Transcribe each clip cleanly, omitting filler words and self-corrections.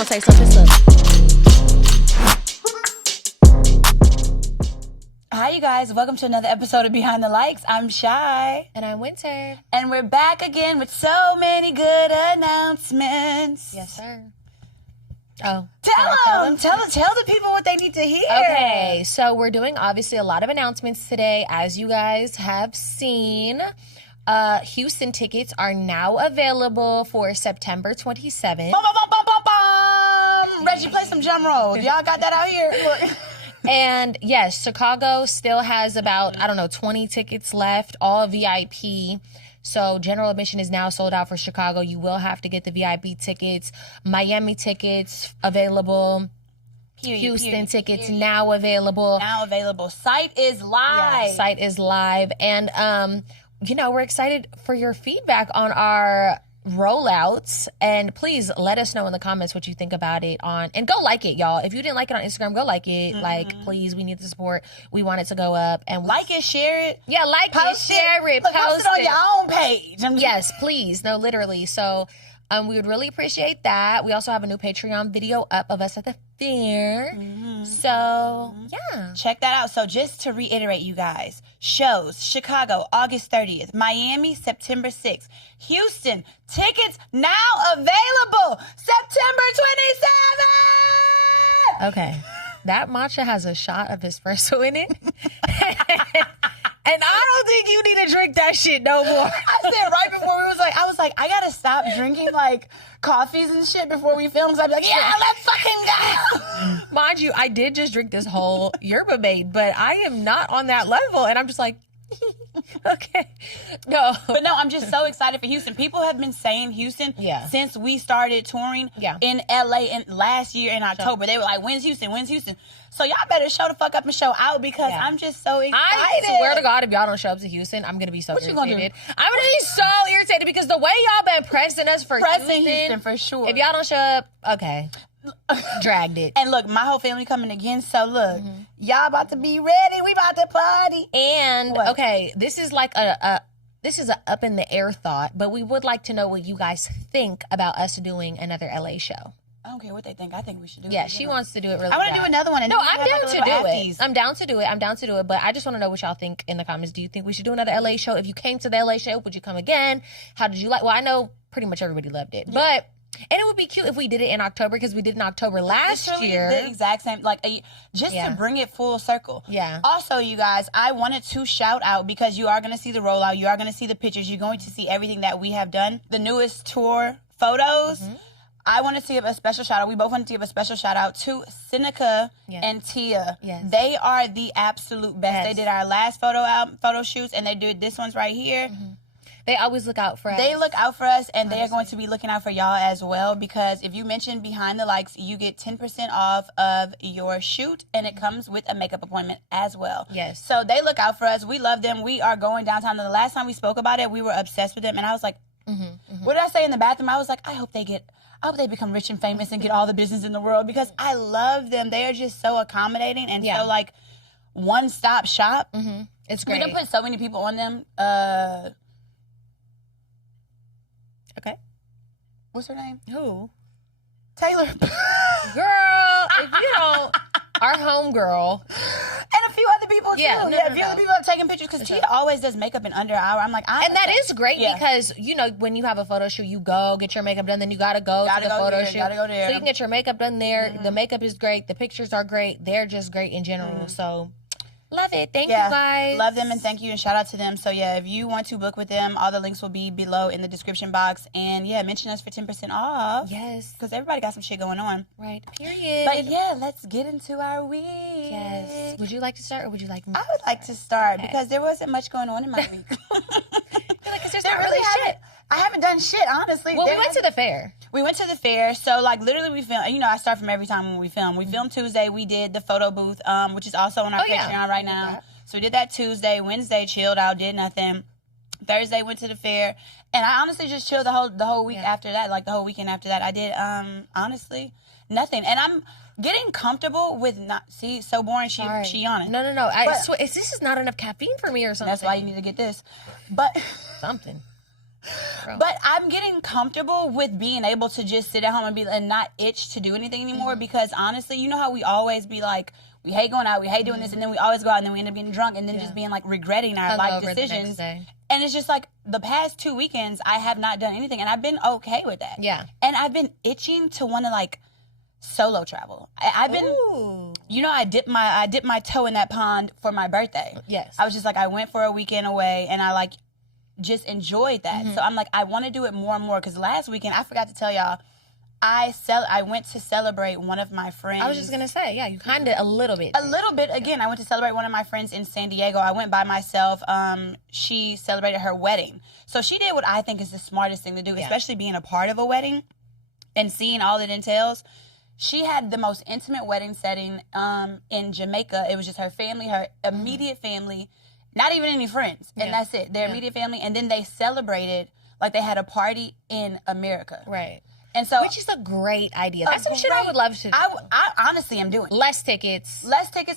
gonna say something slow. Hi, you guys. Welcome to another episode of Behind the Likes. I'm Shy. And I'm Winter. And we're back again with so many good announcements. Yes, sir. Oh. Tell the people what they need to hear. Okay, so we're doing obviously a lot of announcements today. As you guys have seen, Houston tickets are now available for September 27th. Bum, bum, bum, bum, bum, bum. Reggie, play some drum roll. Y'all got that out here? Look. And yes, Chicago still has about, 20 tickets left, all VIP. So general admission is now sold out for Chicago. You will have to get the VIP tickets. Miami tickets available. Houston tickets now available. Now available. Site is live. Yeah, site is live. And, we're excited for your feedback on our rollouts, and please let us know in the comments what you think about it and go like it, y'all. If you didn't like it on Instagram, go like it. Please, we need the support. We want it to go up, and like it, share it. Yeah, like post it, share it, Look, post it on your own page. Yes, please. No, literally. So we would really appreciate that. We also have a new Patreon video up of us at the fair. So yeah, check that out. So just to reiterate, you guys, shows: Chicago, August 30th, Miami, September 6th, Houston, tickets now available, September 27th. Okay, that matcha has a shot of espresso in it. And I don't think you need to drink that shit no more. I said right before I was like, I gotta stop drinking like coffees and shit before we film. So I'd be like, yeah, let's fucking go. Mind you, I did just drink this whole yerba mate, but I am not on that level. And I'm just like, okay. No. But no, I'm just so excited for Houston. People have been saying Houston since we started touring in LA last year in October. They were like, when's Houston? When's Houston? So y'all better show the fuck up and show out, because I'm just so excited. I swear to God, if y'all don't show up to Houston, I'm going to be so irritated. I'm going to be so irritated because the way y'all been pressing us for Houston for sure. If y'all don't show up, okay. Dragged it. And look, my whole family coming again, so look, y'all about to be ready. We about to party. And okay, this is like this is a up in the air thought, but we would like to know what you guys think about us doing another LA show. I don't care what they think. I think we should do it. Yeah, she wants to do it really I want to do another one. No, I'm down to do it. I'm down to do it. But I just want to know what y'all think in the comments. Do you think we should do another LA show? If you came to the LA show, would you come again? How did you like? Well, I know pretty much everybody loved it. But, and it would be cute if we did it in October, because we did it in October last year. The exact same, just to bring it full circle. Yeah. Also, you guys, I wanted to shout out, because you are going to see the rollout. You are going to see the pictures. You're going to see everything that we have done. The newest tour photos. I wanted to give a special shout out. We both wanted to give a special shout out to Seneca and Tia. Yes. They are the absolute best. Yes. They did our last photo shoots, and they did this one's right here. They always look out for us. They look out for us, and they are going to be looking out for y'all as well, because if you mention Behind the Likes, you get 10% off of your shoot, and it comes with a makeup appointment as well. Yes. So they look out for us. We love them. We are going downtown. And the last time we spoke about it, we were obsessed with them, and I was like, what did I say in the bathroom? I was like, I hope they become rich and famous and get all the business in the world, because I love them. They are just so accommodating and so like one-stop shop. It's great. We done put so many people on them. Okay. What's her name? Who? Taylor. Girl, if you don't, our home girl. And a few other people too. Yeah, A few other people are taking pictures, because Tia always does makeup in under an hour. I'm like, and that is great, because when you have a photo shoot, you go get your makeup done, then you gotta go to the photo shoot. Gotta go there. So you can get your makeup done there. The makeup is great. The pictures are great. They're just great in general. So love it. Thank you guys. Love them, and thank you, and shout out to them. So if you want to book with them, all the links will be below in the description box. And mention us for 10% off. Yes. Because everybody got some shit going on. Right. Period. But let's get into our week. Yes. Would you like to start, or would you like me? I would like to start, because there wasn't much going on in my week. Because there's not really shit. I haven't done shit, honestly. Well, we went to the fair. We went to the fair. So, literally we filmed. I start from every time when we film. We filmed Tuesday. We did the photo booth, which is also on our Patreon right now. So we did that Tuesday. Wednesday, chilled out, did nothing. Thursday, went to the fair. And I honestly just chilled the whole week after that, the whole weekend after that. I did, honestly, nothing. And I'm getting comfortable with so boring. She yawning. No. This is not enough caffeine for me or something. That's why you need to get this. But something. But I'm getting comfortable with being able to just sit at home and not itch to do anything anymore because honestly, you know how we always be like, we hate going out, we hate doing this, and then we always go out and then we end up being drunk and then just being like regretting our life decisions. And it's just like the past 2 weekends, I have not done anything and I've been okay with that. Yeah. And I've been itching to want to like solo travel. I've been, you know, I dipped my toe in that pond for my birthday. Yes. I was just like, I went for a weekend away and I like just enjoyed that. So I'm like, I want to do it more and more because last weekend, I forgot to tell y'all, I went to celebrate one of my friends. I was just going to say, yeah, you kind of a little bit. Again, I went to celebrate one of my friends in San Diego. I went by myself. She celebrated her wedding. So she did what I think is the smartest thing to do, especially being a part of a wedding and seeing all it entails. She had the most intimate wedding setting in Jamaica. It was just her family, her immediate family, not even any friends. And that's it, their immediate family. And then they celebrated like they had a party in America. Right. And so, which is a great idea. That's some shit I would love to do. I honestly am doing. Less tickets.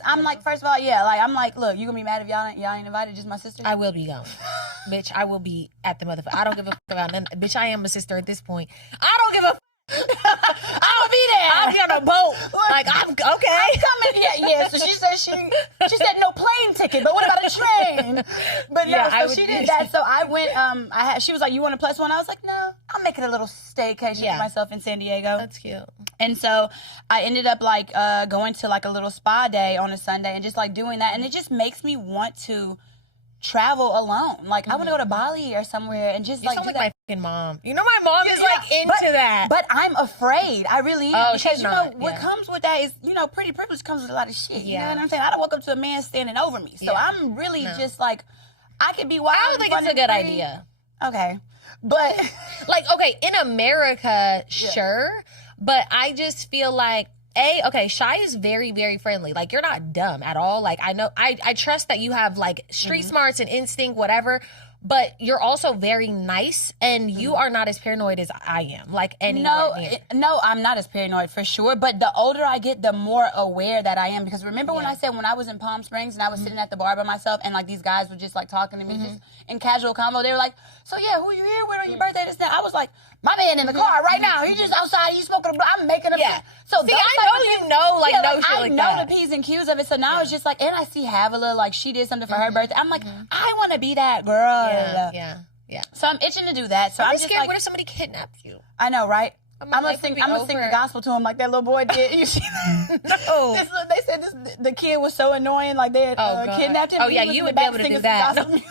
I'm like, first of all, I'm like, look, you gonna be mad if y'all ain't invited, just my sister? I will be gone. Bitch, I will be at the motherfucker. I don't give a fuck about none. Bitch, I am a sister at this point. I don't give a fuck. I'll be there. I'll be on a boat. Like, I'm okay. I'm coming. Yeah. So she said no plane ticket, but what about a train? But no, so she did that. So I went, she was like, you want a +1? I was like, no, I'll make it a little staycation for myself in San Diego. That's cute. And so I ended up like going to like a little spa day on a Sunday and just like doing that. And it just makes me want to travel alone. Like I want to go to Bali or somewhere and just you like sound do like that. my fucking mom. You know my mom is like into that. But I'm afraid. I really am. Oh, because she's not. What comes with that is, pretty privilege comes with a lot of shit. You know what I'm saying? I don't walk up to a man standing over me. So I'm really just like, I could be wild. I don't think it's a good idea. Okay. But like, okay, in America, sure. But I just feel like Shy is very, very friendly. Like, you're not dumb at all. Like, I know, I trust that you have, like, street smarts and instinct, whatever, but you're also very nice, and you are not as paranoid as I am. Like, No, I'm not as paranoid, for sure, but the older I get, the more aware that I am, because remember when I said when I was in Palm Springs and I was sitting at the bar by myself, and, like, these guys were just, like, talking to me just in casual convo, they were like, so, yeah, who you here with on your birthday, this, that? I was like, my man in the car right now, he's just outside, he's smoking a blunt, I'm making a So see, I know you know, like, no shit like that. I know the P's and Q's of it, so now it's just like, and I see Havilah, like, she did something for her birthday. I'm like, I want to be that girl. Yeah. So I'm itching to do that. So I'm just scared. Like, what if somebody kidnapped you? I know, right? I'm gonna sing the gospel to him like that little boy did. You see that? No. They said the kid was so annoying, like they had kidnapped him. Oh yeah, you would be able to do that. Definitely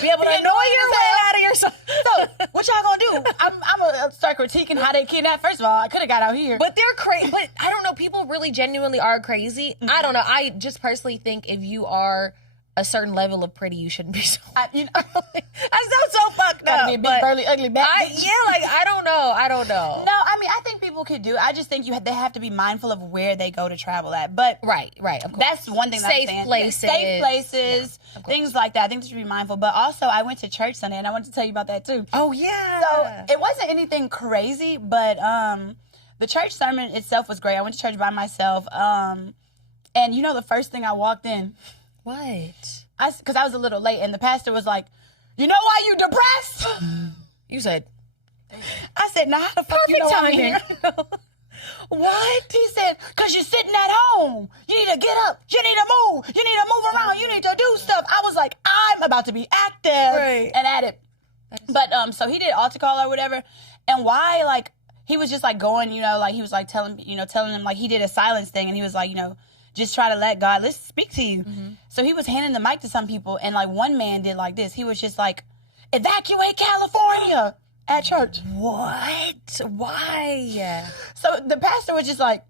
be able to annoy your way out of your son. So what y'all gonna do? I'm gonna start critiquing how they kidnapped. First of all, I could have got out here. But they're crazy. But I don't know. People really genuinely are crazy. I don't know. I just personally think if you are a certain level of pretty, you shouldn't be so. I sound so fucked up. Be a big, burly, ugly back. I don't know. No, I mean, I think people could do it. I just think they have to be mindful of where they go to travel at. But right, of course. That's one thing. Safe places, things like that. I think they should be mindful. But also, I went to church Sunday, and I wanted to tell you about that too. Oh yeah. So it wasn't anything crazy, but the church sermon itself was great. I went to church by myself, and the first thing I walked in. What? Because I was a little late, and the pastor was like, "You know why you depressed?" You said. I said, "Nah, how the fuck you know I'm here?" What? He said, "Because you're sitting at home. You need to get up. You need to move. You need to move around. You need to do stuff." I was like, I'm about to be active and at it. But so he did altar call or whatever, and why like he was just like going, like he was like telling him like he did a silence thing, and he was like, just try to let God speak to you. So he was handing the mic to some people, and like one man did like this. He was just like, "Evacuate California" at church. What? Why? So the pastor was just like,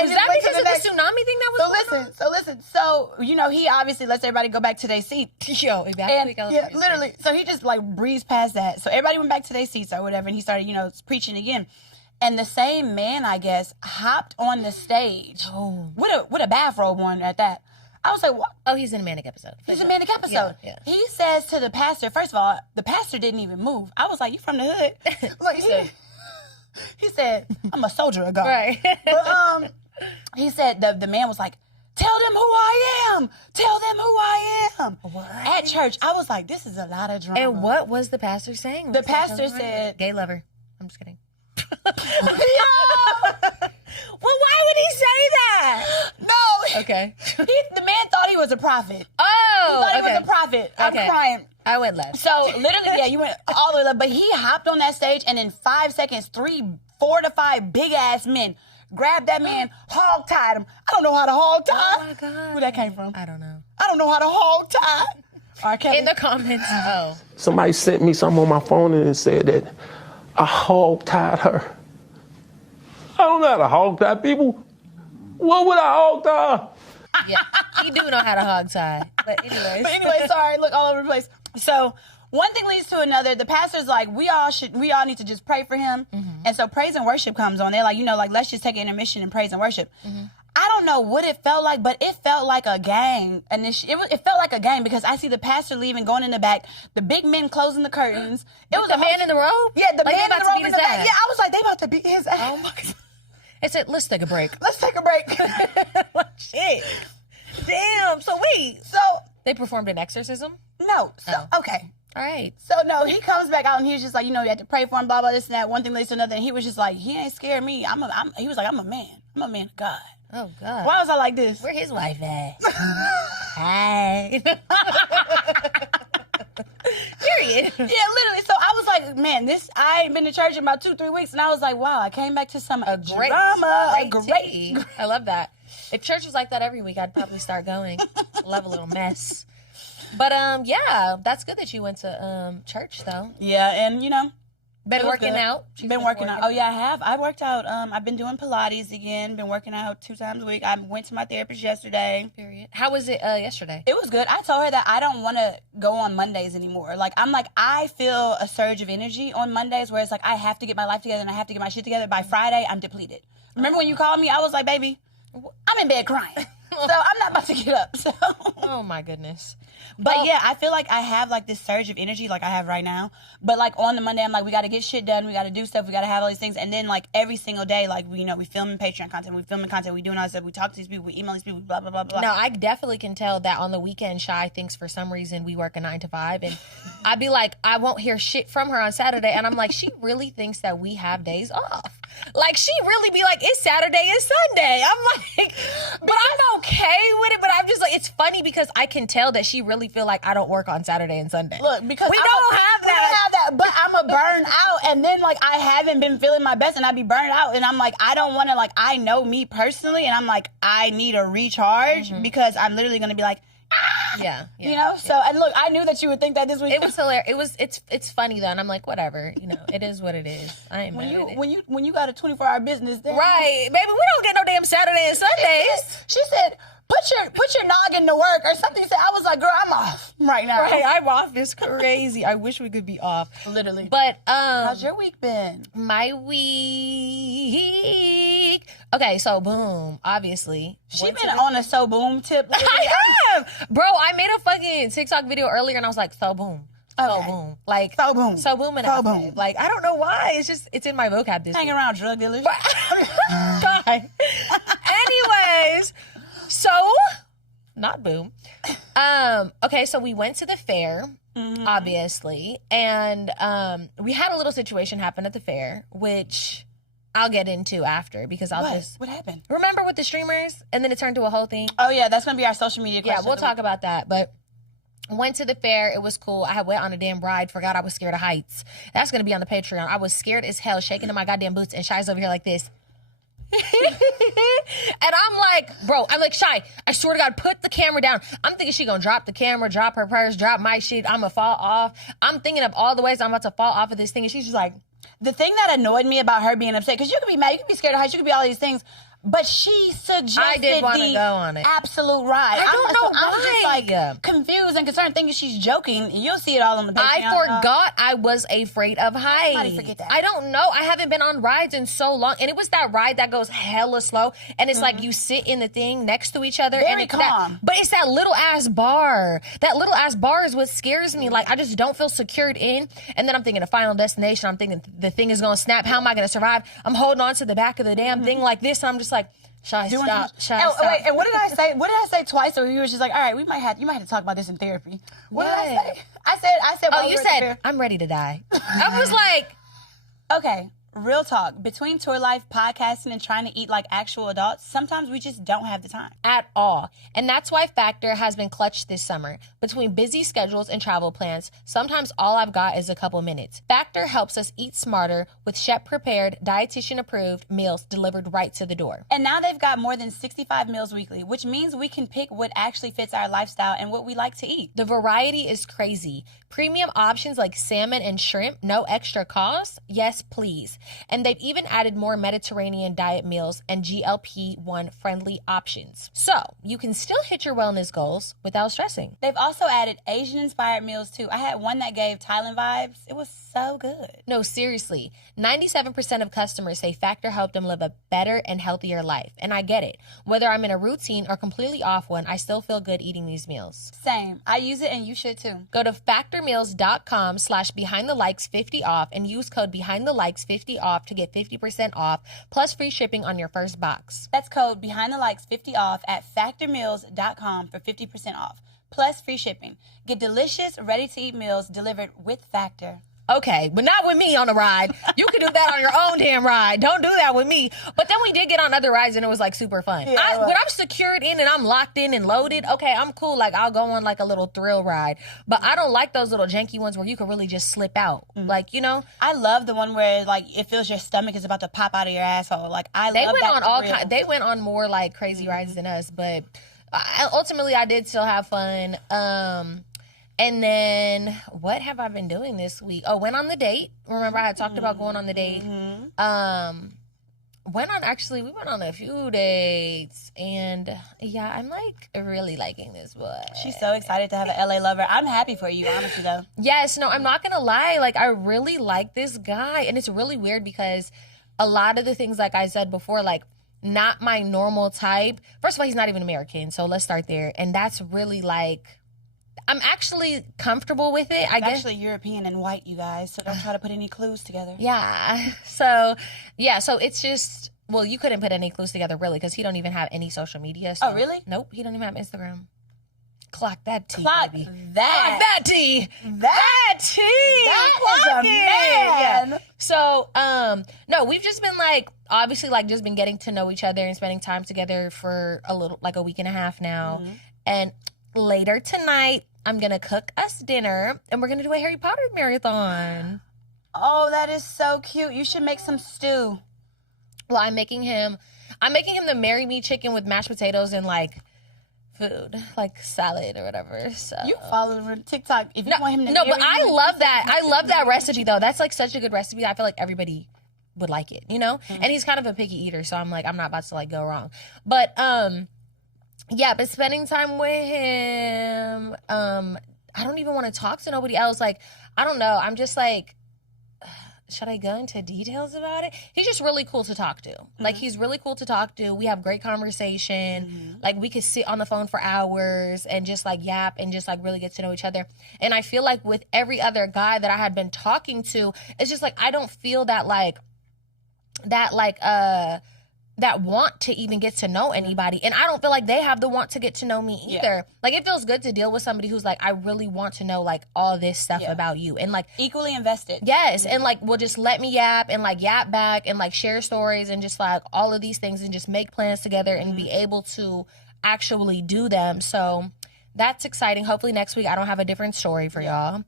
is that because of the tsunami thing that was So listen. So, he obviously lets everybody go back to their seat. Yo, evacuate California. Yeah, literally. So he just like breezed past that. So everybody went back to their seats or whatever, and he started, preaching again. And the same man, I guess, hopped on the stage with a bathrobe on at that. I was like, what? Oh, he's in a manic episode. He's in a manic episode. Yeah. He says to the pastor, first of all, the pastor didn't even move. I was like, you from the hood? Look, he said, I'm a soldier of God. Right. But he said, the man was like, tell them who I am. Tell them who I am. What? At church, I was like, this is a lot of drama. And what was the pastor saying? The pastor said, gay lover. I'm just kidding. yo! Well, why would he say that? No. Okay. The man thought he was a prophet. Oh, He was a prophet. I'm crying. I went left. So literally, yeah, you went all the way left. But he hopped on that stage, and in 5 seconds, 4 to 5 big ass men grabbed that man, hog tied him. I don't know how to hog tie. Oh my God. Where that came from? I don't know. I don't know how to hog tie. All right, Kevin. In the comments. Oh. Somebody sent me something on my phone and it said that I hog tied her. I don't know how to hog tie people. What would I hog tie? Yeah, he do know how to hog tie. But anyways. Sorry, look all over the place. So one thing leads to another. The pastor's like, we all need to just pray for him. Mm-hmm. And so praise and worship comes on. They're like, let's just take an intermission and praise and worship. Mm-hmm. I don't know what it felt like, but it felt like a gang. And it felt like a gang because I see the pastor leaving, going in the back, the big men closing the curtains. It was the man in the robe? Yeah, the man in the robe in the back. Ass. Yeah, I was like, they about to beat his ass. Oh my God. It said, let's take a break. Let's take a break. Shit. Damn. So wait. So they performed an exorcism? No. So okay. All right. So no, he comes back out and he was just like, you had to pray for him, blah blah this and that. One thing leads to another, and he was just like, he ain't scared me. He was like, I'm a man. I'm a man of God. Oh God. Why was I like this? Where his wife at? Hi. Period. Yeah, literally. So I was like, man, I ain't been to church in about 2-3 weeks, and I was like, wow, I came back to some drama. Great. I love that. If church was like that every week, I'd probably start going. Love a little mess. But yeah, that's good that you went to church though. Yeah, and been working out. Been working out. Oh yeah, I have. I worked out. I've been doing Pilates again. Been working out 2 times a week. I went to my therapist yesterday. Period. How was it yesterday? It was good. I told her that I don't want to go on Mondays anymore. I feel a surge of energy on Mondays where it's like I have to get my life together and I have to get my shit together. By Friday, I'm depleted. Remember when you called me? I was like, baby, I'm in bed crying. So I'm not about to get up. So. Oh my goodness. But yeah, I feel like I have this surge of energy like I have right now. But on the Monday, I'm like, we got to get shit done. We got to do stuff. We got to have all these things. And then every single day, we filming Patreon content. We filming content. We doing all this stuff. We talk to these people. We email these people. Blah, blah, blah, blah. No, I definitely can tell that on the weekend, Shy thinks for some reason we work a 9 to 5. And I'd be like, I won't hear shit from her on Saturday. And I'm like, she really thinks that we have days off. She really be like, it's Saturday, it's Sunday. I'm like, but I'm okay with it. But I'm just like, it's funny because I can tell that she really feel like I don't work on Saturday and Sunday. Look, because we don't have that. But I'm a burn out. And then I haven't been feeling my best and I be burned out. And I'm like, I don't want to I know me personally. And I'm like, I need a recharge because I'm literally going to be like, yeah. So, and look, I knew that you would think that this week. It was hilarious. It's funny though, and I'm like, whatever, it is what it is. I ain't mad at it. When you got a 24-hour business, then right, baby, we don't get no damn Saturday and Sundays. She said, put your noggin to work or something. I was like, girl, I'm off right now. Right, I'm off. It's crazy. I wish we could be off, literally. But how's your week been? My week. Okay, so boom, obviously. She been on a so boom tip. I have. Bro, I made a fucking TikTok video earlier and I was like, so boom. Okay. So boom. So boom. So boom and so boom. I don't know why. It's in my vocab this Hanging around drug dealers. Anyways, so not boom. Okay, so we went to the fair, obviously, and we had a little situation happen at the fair, which I'll get into after because What happened? Remember with the streamers and then it turned to a whole thing? Oh yeah, that's gonna be our social media question. Yeah, we'll talk about that. But went to the fair, it was cool. I went on a damn ride, forgot I was scared of heights. That's gonna be on the Patreon. I was scared as hell, shaking in my goddamn boots, and Shy's over here like this. And I'm like, Shy, I swear to God, put the camera down. I'm thinking she gonna drop the camera, drop her purse, drop my shit, I'm gonna fall off. I'm thinking of all the ways I'm about to fall off of this thing, and she's just like, the thing that annoyed me about her being upset, because you could be mad, you could be scared of heights, you could be all these things, but she suggested I did want to go on it. Absolute ride. I don't know why. I'm just confused and concerned, thinking she's joking. You'll see it all on the Patreon. I forgot I was afraid of heights. How do you forget that? I don't know. I haven't been on rides in so long, and it was that ride that goes hella slow, and it's like you sit in the thing next to each other, very and it's calm. But it's that little ass bar. That little ass bar is what scares me. I just don't feel secured in, and then I'm thinking of Final Destination. I'm thinking the thing is gonna snap. How am I gonna survive? I'm holding on to the back of the damn thing like this, and I'm just like, Shy, doing stop. some- Shy, and, stop. wait, and what did I say? What did I say twice? Or you was just like, all right, you might have to talk about this in therapy. What did I say? I said. Oh, while we you were at the said, fair- I'm ready to die. I was like, Okay, real talk. Between tour life, podcasting, and trying to eat like actual adults, sometimes we just don't have the time. at all. And that's why Factor has been clutch this summer. Between busy schedules and travel plans, sometimes all I've got is a couple minutes. Factor helps us eat smarter with chef-prepared, dietitian-approved meals delivered right to the door. And now they've got more than 65 meals weekly, which means we can pick what actually fits our lifestyle and what we like to eat. The variety is crazy. Premium options like salmon and shrimp, no extra cost? Yes, please. And they've even added more Mediterranean diet meals and GLP-1 friendly options. So you can still hit your wellness goals without stressing. They've also added Asian-inspired meals too. I had one that gave Thailand vibes. It was so good. No, seriously. 97% of customers say Factor helped them live a better and healthier life. And I get it. Whether I'm in a routine or completely off one, I still feel good eating these meals. Same. I use it and you should too. Go to factormeals.com/behindthelikes50 off and use code behindthelikes50 off to get 50% off plus free shipping on your first box. That's code behindthelikes50 off at factormeals.com for 50% off plus free shipping. Get delicious, ready-to-eat meals delivered with Factor. Okay, but not with me on a ride. You can do that on your own damn ride. Don't do that with me. But then we did get on other rides and it was like super fun. Yeah, When I'm secured in and I'm locked in and loaded, okay, I'm cool. Like I'll go on like a little thrill ride. But I don't like those little janky ones where you can really just slip out. Like, you know? I love the one where like it feels your stomach is about to pop out of your asshole. Like They love went that on for all real. kind. They went on more like crazy rides than us, but ultimately I did still have fun. And then what have I been doing this week? Oh, went on the date. Remember I had talked about going on the date. We went on a few dates, and yeah, I'm like really liking this boy. She's so excited to have an LA lover. I'm happy for you, honestly though. Yes, no, I'm not gonna lie. Like I really like this guy, and it's really weird because a lot of the things, like I said before, like not my normal type. First of all, he's not even American, so let's start there. And that's really like, I'm actually comfortable with it, I guess. Actually European and white, you guys, so don't try to put any clues together. Yeah. So it's just, well, you couldn't put any clues together really because he don't even have any social media. So, Oh, really? Nope, he don't even have Instagram. Clock that T, Clock baby. that. Clock that T. That T. That Clock is a it. man. Yeah. So, no, we've just been like, obviously like just been getting to know each other and spending time together for a week and a half now. And later tonight, I'm going to cook us dinner and we're going to do a Harry Potter marathon. Oh, that is so cute. You should make some stew. Well, I'm making him the marry me chicken with mashed potatoes and like food, like salad or whatever. So You follow her on TikTok if you want him to No, marry but I you. love that. I love that recipe though. That's like such a good recipe. I feel like everybody would like it, you know? And he's kind of a picky eater, so I'm like, I'm not about to like go wrong. But yeah, but spending time with him, I don't even want to talk to nobody else. Like, I don't know. I'm just like, should I go into details about it? He's just really cool to talk to. Like, he's really cool to talk to. We have great conversation. Like, we could sit on the phone for hours and just like yap and just like really get to know each other. And I feel like with every other guy that I had been talking to, it's just like, I don't feel that that want to even get to know anybody. And I don't feel like they have the want to get to know me either. Yeah. Like, it feels good to deal with somebody who's like, I really want to know like all this stuff about you. And like, Equally invested. yes, and like will just let me yap and like yap back and like share stories and just like all of these things and just make plans together and be able to actually do them. So that's exciting. Hopefully next week I don't have a different story for y'all,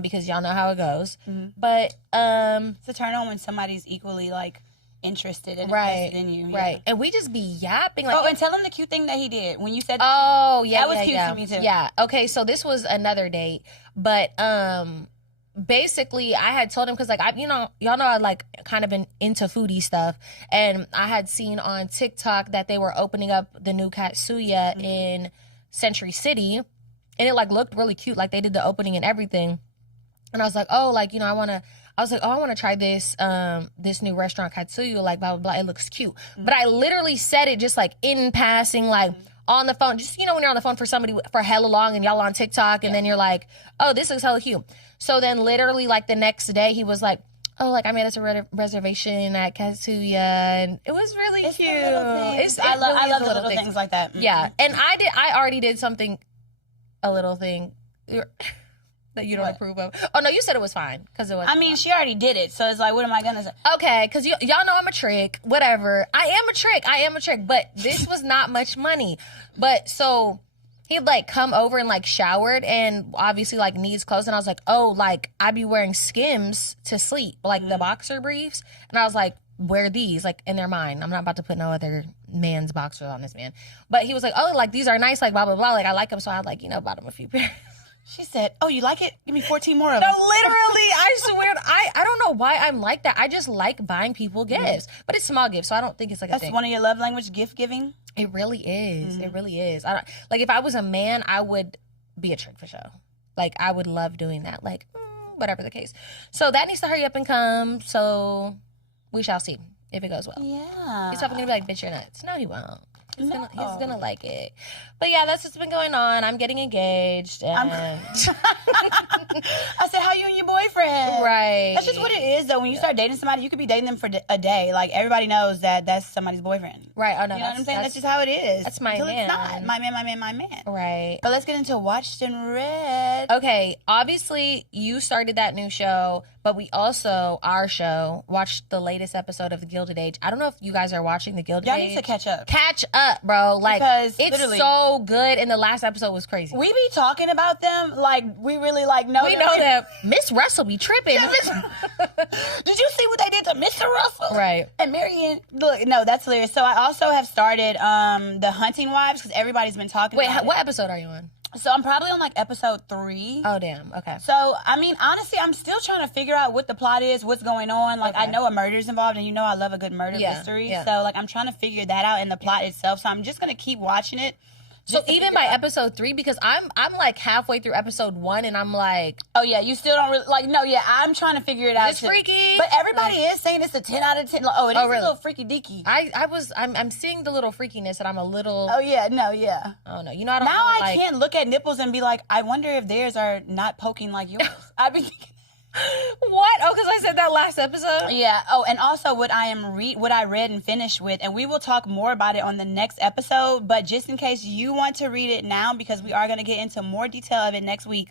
because y'all know how it goes. But It's a turn on when somebody's equally like interested and invested in you. Yeah. Right. And we just be yapping like, Oh, and tell him the cute thing that he did when you said oh yeah, that was yeah, cute yeah. to me too. Yeah. Okay, so this was another date, but basically I had told him, because like y'all know I like kind of been into foodie stuff, and I had seen on TikTok that they were opening up the new Katsuya in Century City, and it like looked really cute, like they did the opening and everything. And I was like, oh, like, I want to try this this new restaurant Katsuya, like blah blah blah, it looks cute. But I literally said it just like in passing, like on the phone, just when you're on the phone for somebody for hella long and y'all on TikTok, and then you're like, oh, this looks hella cute. So then literally like the next day he was like, oh, like I made us a reservation at Katsuya, and it was really cute. I love the little things like that. Yeah, and I already did something, a little thing that you don't approve of. Oh no, you said it was fine because it was. I mean, she already did it, so it's like, what am I gonna say? Okay, because y'all know I'm a trick. Whatever, I am a trick. But this was not much money. But so he'd like come over and like showered and obviously like needs clothes, and I was like, oh, like I be wearing Skims to sleep, like the boxer briefs, and I was like, wear these, like, and they're mine. I'm not about to put no other man's boxers on this man. But he was like, oh, like these are nice, like blah blah blah, like I like them, so I like bought him a few pairs. She said, oh, you like it? Give me 14 more of them. No, literally, I swear, I don't know why I'm like that. I just like buying people gifts. But it's small gifts, so I don't think it's like a thing. That's one of your love language, gift giving? It really is. It really is. Like, if I was a man, I would be a trick for sure. Like, I would love doing that. Like, whatever the case. So that needs to hurry up and come. So we shall see if it goes well. Yeah. He's probably going to be like, bitch, you're nuts. No, he won't. He's gonna like it. But yeah, that's what's been going on. I'm getting engaged. And I said, how you and your boyfriend? Right. That's just what it is, though. When you start dating somebody, you could be dating them for a day. Like, everybody knows that that's somebody's boyfriend. Right. Oh, no. You know what I'm saying? That's just how it is. That's my Until man. It's not. My man. Right. But let's get into Watched and Read. Okay. Obviously, you started that new show, but we also, our show, watched the latest episode of The Gilded Age. I don't know if you guys are watching The Gilded Age. Y'all need to catch up. Catch up, bro. Like, because it's literally, so good, and the last episode was crazy. We be talking about them like we really like know. We know that Miss Russell be tripping. Yeah, did you see what they did to Mr. Russell? Right. And Marianne, look, no, that's hilarious. So I also have started the Hunting Wives because everybody's been talking about what episode are you on? So I'm probably on like episode 3. Oh, damn. Okay. So, I mean, honestly, I'm still trying to figure out what the plot is, what's going on. Like, I know a murder's involved, and I love a good murder mystery. Yeah. So, like, I'm trying to figure that out in the plot itself. So I'm just going to keep watching it. So even by episode 3, because I'm like halfway through episode 1, and I'm like, oh yeah, you still don't really like. No, yeah, I'm trying to figure it out. It's freaky, but everybody is saying it's a 10 out of 10. Like, oh, it is really? A little freaky deaky. I'm seeing the little freakiness, and I'm a little. Oh yeah, no, yeah. Oh no, I don't. Now I can't look at nipples and be like, I wonder if theirs are not poking like yours. I'd be thinking. What? Oh, because I said that last episode? Yeah. Oh, and also what I read and finished with, and we will talk more about it on the next episode, but just in case you want to read it now, because we are going to get into more detail of it next week,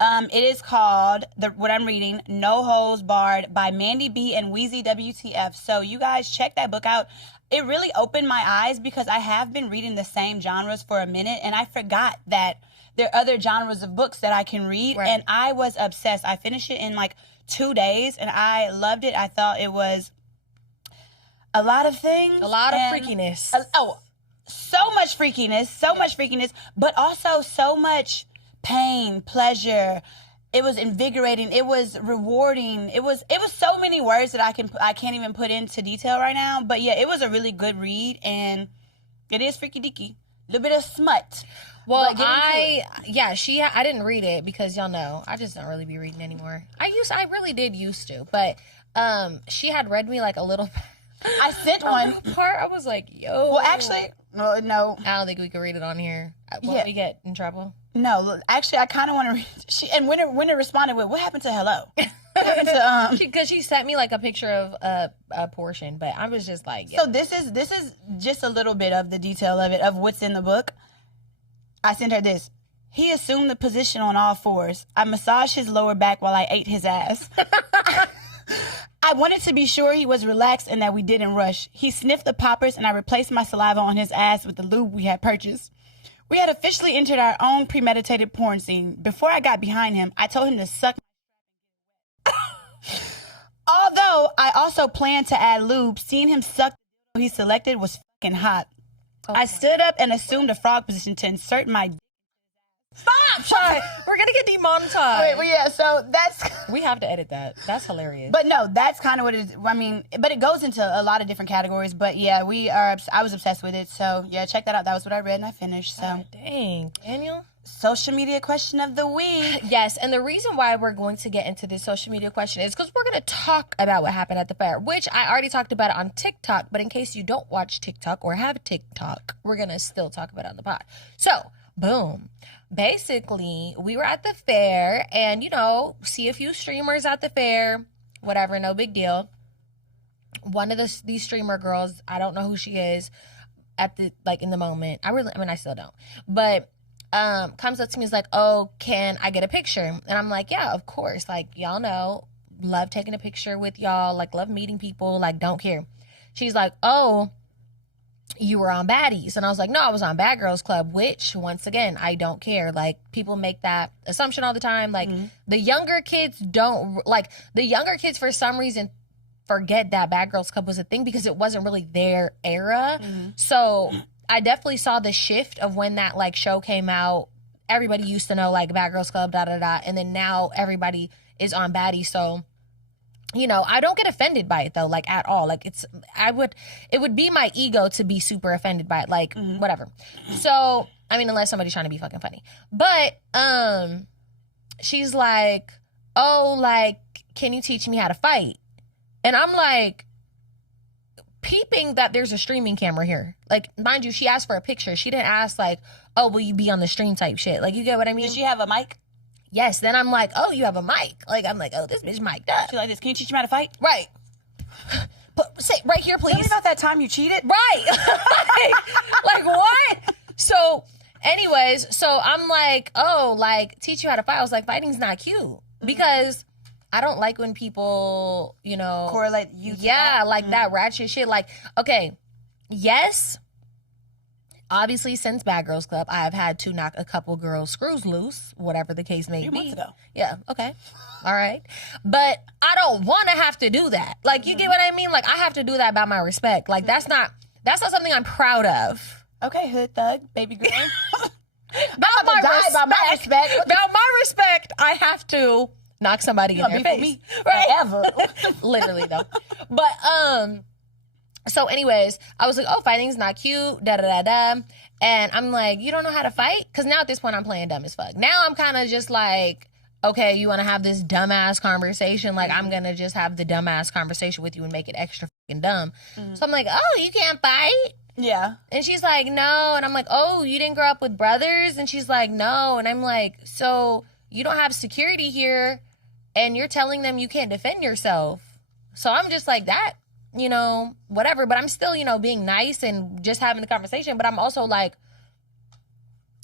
it is called, what I'm reading, No Holds Barred by Mandy B and Wheezy WTF. So you guys check that book out. It really opened my eyes because I have been reading the same genres for a minute, and I forgot that there are other genres of books that I can read, right. And I was obsessed. I finished it in like 2 days, and I loved it. I thought it was a lot of things. A lot of freakiness. So much freakiness, but also so much pain, pleasure. It was invigorating. It was rewarding. It was so many words that I can't even put into detail right now. But yeah, it was a really good read, and it is freaky deaky. A little bit of smut. Well, I didn't read it because y'all know I just don't really be reading anymore. I really did used to, but she had read me like a little. I sent one part. I was like, yo. Well, actually, no. I don't think we can read it on here. Won't we get in trouble? No, actually, I kind of want to read. And Winter responded with, "What happened to hello?" What happened to Because she sent me like a picture of a portion, but I was just like. Yeah. So this is just a little bit of the detail of it, of what's in the book. I sent her this. He assumed the position on all fours. I massaged his lower back while I ate his ass. I wanted to be sure he was relaxed and that we didn't rush. He sniffed the poppers, and I replaced my saliva on his ass with the lube we had purchased. We had officially entered our own premeditated porn scene. Before I got behind him, I told him to suck my Although I also planned to add lube, seeing him suck the he selected was fucking hot. Oh, I stood up and assumed a frog position to insert my. Stop! Sorry, we're gonna get demonetized. Wait, well, yeah. So that's. We have to edit that. That's hilarious. But no, that's kind of what it is. I mean, but it goes into a lot of different categories. But yeah, I was obsessed with it. So yeah, check that out. That was what I read and I finished. So dang, Daniel. Social media question of the week. Yes, and the reason why we're going to get into this social media question is because we're going to talk about what happened at the fair, which I already talked about it on TikTok, but in case you don't watch TikTok or have TikTok, we're going to still talk about it on the pod. So, boom. Basically, we were at the fair and, see a few streamers at the fair. whatever, no big deal. One of these streamer girls, I don't know who she is at the, like, in the moment. I still don't. But comes up to me, is like, oh, can I get a picture? And I'm like, yeah, of course. Like, y'all know, love taking a picture with y'all. Like, love meeting people. Like, don't care. She's like, oh, you were on Baddies. And I was like, no, I was on Bad Girls Club, which, once again, I don't care. Like, people make that assumption all the time. Like, the younger kids for some reason forget that Bad Girls Club was a thing because it wasn't really their era. So I definitely saw the shift of when that, like, show came out. Everybody used to know, like, Bad Girls Club, da-da-da. And then now everybody is on Baddies. So, you know, I don't get offended by it, though, like, at all. Like, it would be my ego to be super offended by it, like, whatever. So, I mean, unless somebody's trying to be fucking funny. But, she's like, oh, like, can you teach me how to fight? And I'm like, peeping that there's a streaming camera here. Like, mind you, she asked for a picture. She didn't ask, like, oh, will you be on the stream type shit? Like, you get what I mean? Did she have a mic? Yes. Then I'm like, oh, you have a mic. Like, I'm like, oh, this bitch mic'd up. She's like this. Can you teach me how to fight? Right. Say right here, please. Tell me about that time you cheated. Right. like what? So, anyways, so I'm like, oh, like, teach you how to fight. I was like, fighting's not cute because I don't like when people, you know, correlate you. Yeah, like that ratchet shit. Like, okay, yes. Obviously, since Bad Girls Club, I have had to knock a couple girls' screws loose, whatever the case may be. 3 months ago. Yeah, okay. All right. But I don't want to have to do that. Like, you get what I mean? Like, I have to do that by my respect. Like, that's not something I'm proud of. Okay, hood thug, baby girl. About my respect, I have to knock somebody in their face. Me right? Forever. Literally, though. But, so anyways, I was like, oh, fighting's not cute, da-da-da-da. And I'm like, you don't know how to fight? Because now at this point, I'm playing dumb as fuck. Now I'm kind of just like, okay, you want to have this dumbass conversation? Like, I'm going to just have the dumbass conversation with you and make it extra fucking dumb. So I'm like, oh, you can't fight? Yeah. And she's like, no. And I'm like, oh, you didn't grow up with brothers? And she's like, no. And I'm like, so you don't have security here and you're telling them you can't defend yourself. So I'm just like, that, you know, whatever. But I'm still, you know, being nice and just having the conversation. But I'm also like,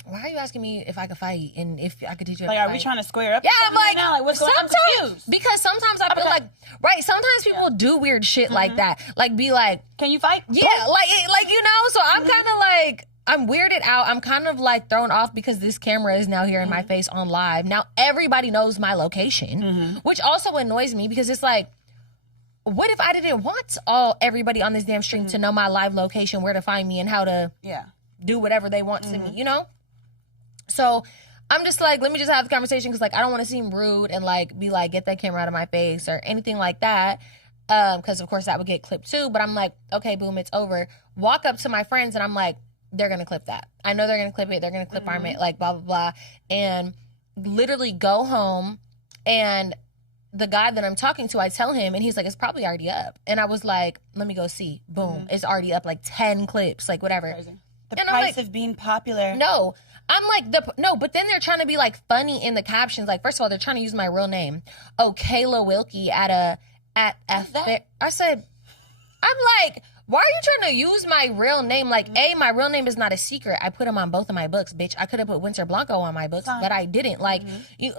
why are you asking me if I could fight and if I could teach you how to fight? Are we trying to square up? Yeah, I'm like, now? Like, what's going on? I'm confused. Because sometimes I feel like, right, sometimes people do weird shit like that. Like, be like, can you fight? Yeah, like you know, so I'm kind of like, I'm weirded out. I'm kind of like thrown off because this camera is now here in my face on live. Now everybody knows my location, which also annoys me because it's like, what if I didn't want everybody on this damn stream to know my live location, where to find me and how to do whatever they want to me, you know? So I'm just like, let me just have the conversation because, like, I don't want to seem rude and, like, be like, get that camera out of my face or anything like that because, of course, that would get clipped too. But I'm like, okay, boom, it's over. Walk up to my friends and I'm like, they're going to clip that. I know they're going to clip it. They're going to clip our mate, like, blah, blah, blah. And literally go home and the guy that I'm talking to, I tell him, and he's like, it's probably already up. And I was like, let me go see. Boom. It's already up, like 10 clips, like whatever. Crazy. The price of being popular. No. I'm like, but then they're trying to be like funny in the captions. Like, first of all, they're trying to use my real name. Oh, Kayla Wilkie I said, I'm like, why are you trying to use my real name? Like, my real name is not a secret. I put them on both of my books, bitch. I could have put Winter Blanco on my books, but I didn't. Like,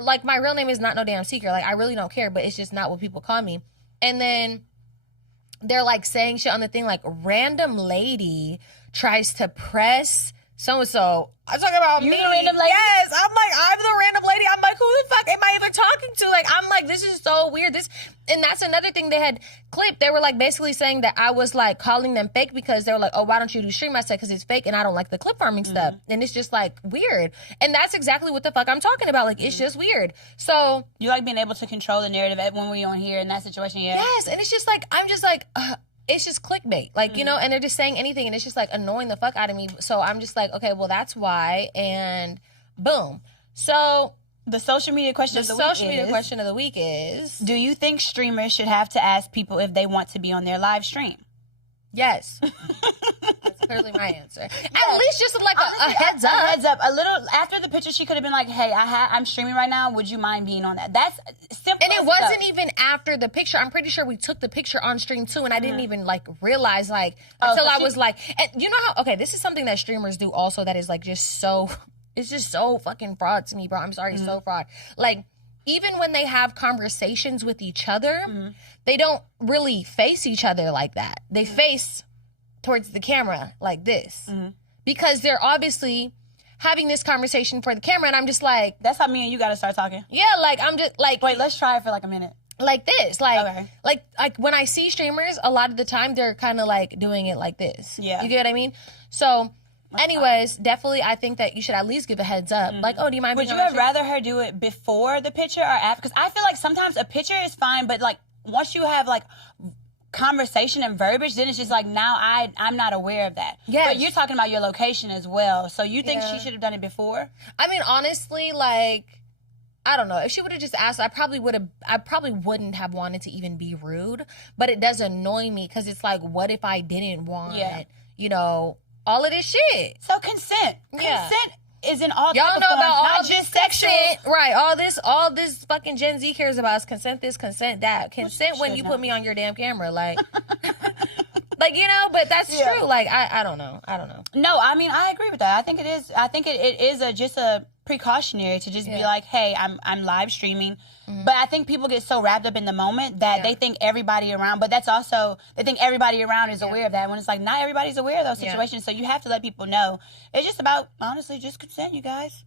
like my real name is not no damn secret. Like, I really don't care, but it's just not what people call me. And then they're like saying shit on the thing, like, random lady tries to press so-and-so. I'm talking about me. The random lady? Yes. I'm like, I'm the random lady. I'm like, who the fuck am I even talking to? Like, I'm like, this is so weird. And that's another thing they had clipped. They were like basically saying that I was like calling them fake because they were like, oh, why don't you do stream? I said, because it's fake and I don't like the clip farming stuff. And it's just like weird. And that's exactly what the fuck I'm talking about. Like, it's just weird. So. You like being able to control the narrative when we're on here in that situation? Yeah. Yes. And it's just like, I'm just like, it's just clickbait, like, you know, and they're just saying anything and it's just like annoying the fuck out of me. So I'm just like, okay, well, that's why. And boom. So the social media question of the week is, do you think streamers should have to ask people if they want to be on their live stream? Yes. Clearly my answer. At least just like a heads up. A heads up. A little after the picture, she could have been like, "Hey, I'm streaming right now. Would you mind being on that?" That's simple. And it wasn't even after the picture. I'm pretty sure we took the picture on stream too, and I didn't even like realize until I was like, and you know how? Okay, this is something that streamers do also that is like just so. It's just so fucking fraud to me, bro. I'm sorry, so fraud. Like, even when they have conversations with each other, they don't really face each other like that. They face towards the camera like this. Because they're obviously having this conversation for the camera, and I'm just like... That's how me and you gotta start talking. Yeah, like, I'm just like... Wait, let's try it for like a minute. Like this. Like, okay. like when I see streamers, a lot of the time, they're kind of like doing it like this. Yeah. You get what I mean? So... Anyways, definitely, I think that you should at least give a heads up. Like, oh, do you mind? Would you have rather her do it before the picture or after? Because I feel like sometimes a picture is fine, but like once you have like conversation and verbiage, then it's just like now I'm not aware of that. Yes. But you're talking about your location as well, so you think she should have done it before? I mean, honestly, like, I don't know. If she would have just asked, I probably wouldn't have wanted to even be rude. But it does annoy me because it's like, what if I didn't want, you know, all of this shit? So consent. Yeah. Consent is in all Y'all type of know forms, about all not this just sexual. consent, right? All this fucking Gen Z cares about is consent this, consent that. Consent when you put me on your damn camera, like, like, you know. But that's true. Like, I don't know. No, I mean, I agree with that. I think it is. I think it is just a precautionary to just be like, hey, I'm live streaming. But I think people get so wrapped up in the moment that they think everybody around, but that's also, they think everybody around is aware of that, when it's like, not everybody's aware of those situations, so you have to let people know. It's just about, honestly, just consent, you guys.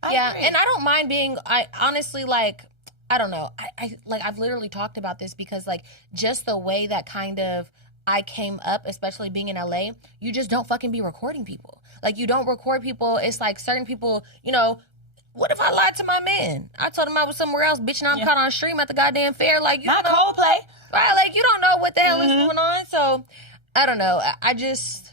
I agree. And I don't mind being, I honestly, like, I don't know, I've literally talked about this because, like, just the way that kind of I came up, especially being in LA, you just don't fucking be recording people. Like, you don't record people. It's like certain people, you know, what if I lied to my man? I told him I was somewhere else, bitch, and I'm caught on stream at the goddamn fair. Like, you not don't know, Coldplay. right? Like, you don't know what the hell is going on. So, I don't know. It just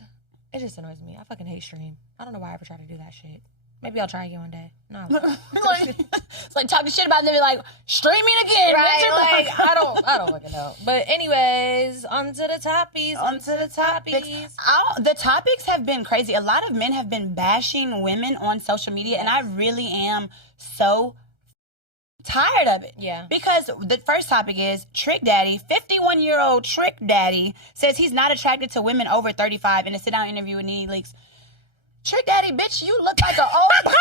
annoys me. I fucking hate stream. I don't know why I ever try to do that shit. Maybe I'll try again one day. No. It's like talking shit about them, like, streaming again. Right, like, I don't fucking know. But anyways, on to the topics. The topics have been crazy. A lot of men have been bashing women on social media, and I really am so tired of it. Yeah. Because the first topic is Trick Daddy. 51-year-old Trick Daddy says he's not attracted to women over 35 in a sit-down interview with Nene Leakes. Trick Daddy, bitch, you look like an old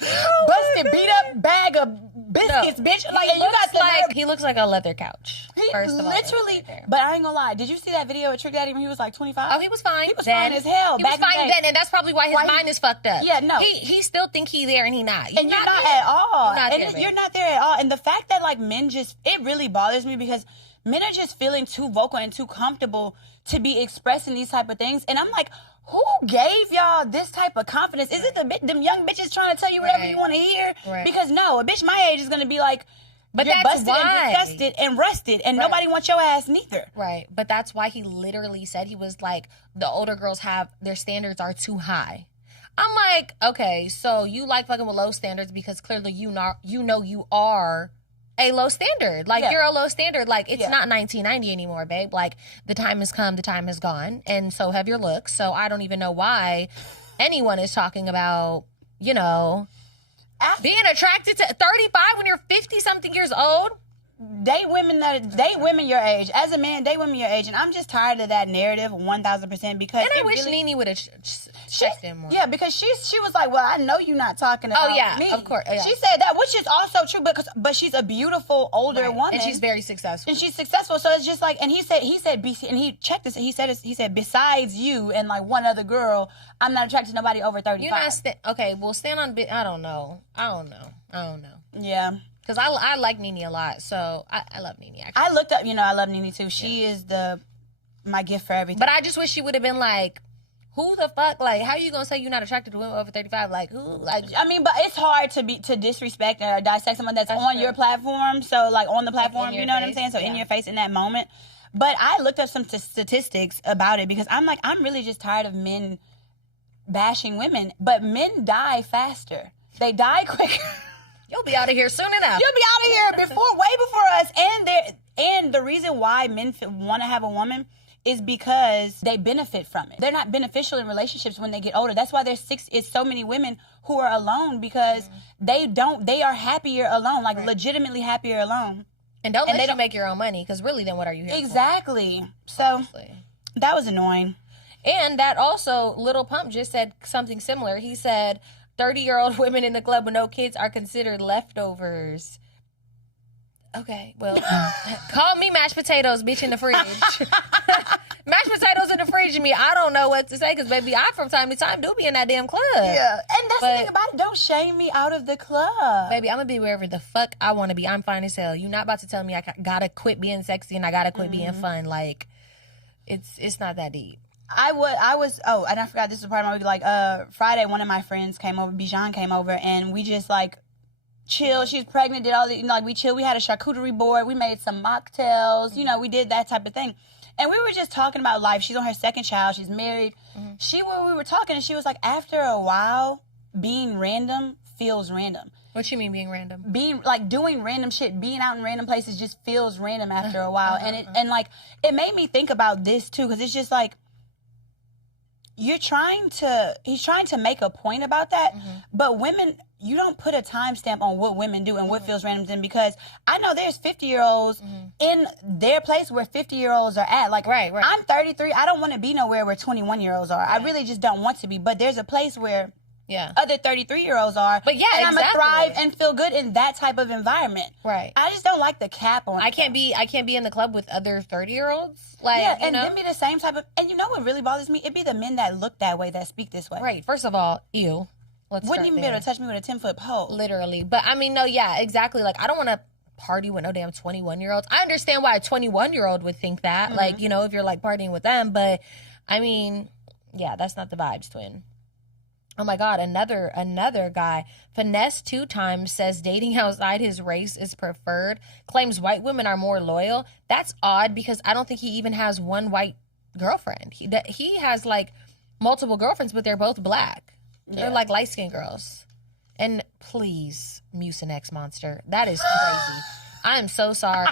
busted, beat up bag of biscuits, bitch. Like, and you got the he looks like a leather couch. First of all, literally. But I ain't gonna lie. Did you see that video of Trick Daddy when he was like 25? Oh, he was fine. He was fine as hell. He was fine then, and that's probably why his mind is fucked up. Yeah, no. He still think he there and he not. And you're not at all. You're not there at all. And the fact that like men just, it really bothers me because men are just feeling too vocal and too comfortable to be expressing these type of things. And I'm like, who gave y'all this type of confidence? Is it them young bitches trying to tell you whatever you want to hear? Right. Because no, a bitch my age is going to be like, but you're busted and disgusted and rusted, and nobody wants your ass neither. Right. But that's why he literally said, he was like, the older girls their standards are too high. I'm like, okay, so you like fucking with low standards because clearly you know you are a low standard. Like, you're a low standard. Like, it's not 1990 anymore, babe. Like, the time has come, the time has gone, and so have your looks. So I don't even know why anyone is talking about, you know, being attracted to 35 when you're 50-something years old. Date women your age. As a man, date women your age. And I'm just tired of that narrative 1,000% because... And I wish Nene would have checked in more. Yeah, because she was like, well, I know you're not talking about me. Of course. Yeah. She said that, which is also true, but she's a beautiful older woman. And she's very successful. And she's successful. So it's just like, and he said, and he checked this, he said, besides you and like one other girl, I'm not attracted to nobody over 35. You're not, okay, well, stand on, I don't know. Yeah. Because I like Nene a lot, so I love Nene, actually. I looked up, I love Nene too. She is my gift for everything. But I just wish she would have been like, who the fuck, like, how you gonna say you're not attracted to women over 35? Like, who? Like, I mean, but it's hard to disrespect or dissect someone that's on your platform. So, like, on the platform, you know what I'm saying? So, in your face in that moment. But I looked up some statistics about it because I'm like, I'm really just tired of men bashing women. But men die faster. They die quicker. You'll be out of here soon enough. You'll be out of here way before us. And the reason why men want to have a woman is because they benefit from it. They're not beneficial in relationships when they get older. That's why there's so many women who are alone because they are happier alone, like legitimately happier alone. And don't let you make your own money, because really, then what are you here Exactly. So that was annoying. And that also, Lil Pump just said something similar. He said 30-year-old women in the club with no kids are considered leftovers. Okay, well, call me mashed potatoes, bitch, in the fridge. Mashed potatoes in the fridge, me. I don't know what to say, because, baby, I, from time to time, do be in that damn club. Yeah, and that's the thing about it. Don't shame me out of the club. Baby, I'm going to be wherever the fuck I want to be. I'm fine as hell. You're not about to tell me I got to quit being sexy and I got to quit being fun. Like, it's not that deep. Oh, and I forgot, this was part of my week. Like, Friday, one of my friends came over, Bijan came over, and we just, like, chill. She was pregnant, did all the, like, we chilled. We had a charcuterie board. We made some mocktails. You know, we did that type of thing. And we were just talking about life. She's on her second child. She's married. We were talking, and she was like, after a while, being random feels random. What you mean being random? Being, like, doing random shit, being out in random places just feels random after a while. And like, it made me think about this, too, because it's just like, he's trying to make a point about that, but women, you don't put a timestamp on what women do and what feels random to them, because I know there's 50-year-olds in their place where 50-year-olds are at. Like, right. I'm 33. I don't want to be nowhere where 21-year-olds are. I really just don't want to be. But there's a place where other 33-year-olds are. But yeah, and I'm gonna thrive and feel good in that type of environment. Right. I just don't like the cap on. I can't be in the club with other 30-year-olds. Like, yeah, you and know? then be the same type of. And you know what really bothers me? It'd be the men that look that way, that speak this way. Right. First of all, ew. Wouldn't even be able to touch me with a 10-foot pole. Literally. But I mean, no, yeah, exactly. Like, I don't want to party with no damn 21-year-olds. I understand why a 21-year-old would think that. Like, you know, if you're like partying with them. But I mean, yeah, that's not the vibes, twin. Oh my God, another guy, Finesse 2 times, says dating outside his race is preferred, claims white women are more loyal. That's odd, because I don't think he even has one white girlfriend. He has like multiple girlfriends, but they're both black. They're like light-skinned girls. And please, Mucinex Monster, that is crazy. I am so sorry.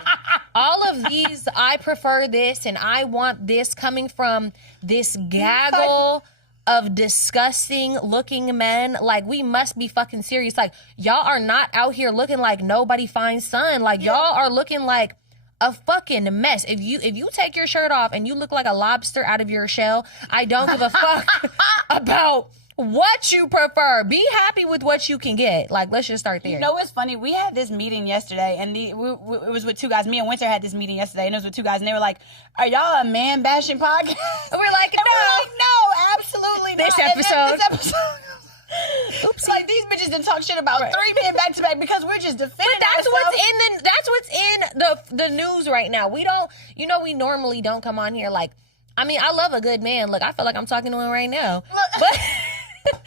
All of these, I prefer this and I want this, coming from this gaggle of disgusting looking men. Like, we must be fucking serious. Like, y'all are not out here looking like nobody finds son. Like, y'all are looking like a fucking mess. If you take your shirt off and you look like a lobster out of your shell, I don't give a fuck about what you prefer. Be happy with what you can get. Like, let's just start there. You know what's funny? We had this meeting yesterday, and it was with two guys. Me and Winter had this meeting yesterday, and it was with two guys, and they were like, "Are y'all a man bashing podcast?" And we're like, no, absolutely not. This episode. Oops. Like, these bitches done talk shit about 3 men back to back because we're just defending But ourselves. that's what's in the news right now. We don't, you know, we normally don't come on here like, I mean, I love a good man. Look, I feel like I'm talking to him right now. But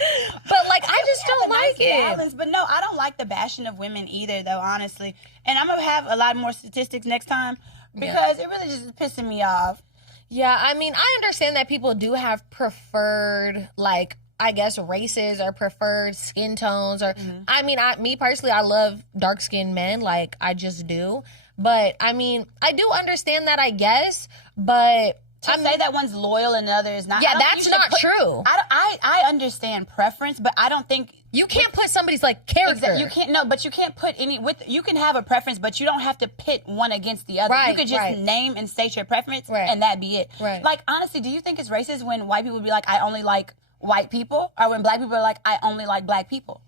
like, I just don't like it. Balance. But no, I don't like the bashing of women either, though, honestly. And I'm going to have a lot more statistics next time, because it really just is pissing me off. Yeah, I mean, I understand that people do have preferred, like, I guess, races or preferred skin tones. Or I mean, me personally, I love dark-skinned men. Like, I just do. But, I mean, I do understand that, I guess. But to say that one's loyal and the other is not. Yeah, that's not true. I understand preference, but I don't think you can't put somebody's like character. You can't. No, but you can't put any with. You can have a preference, but you don't have to pit one against the other. Right, you could just name and state your preference, and that be it. Right. Like, honestly, do you think it's racist when white people be like, "I only like white people," or when black people are like, "I only like black people"?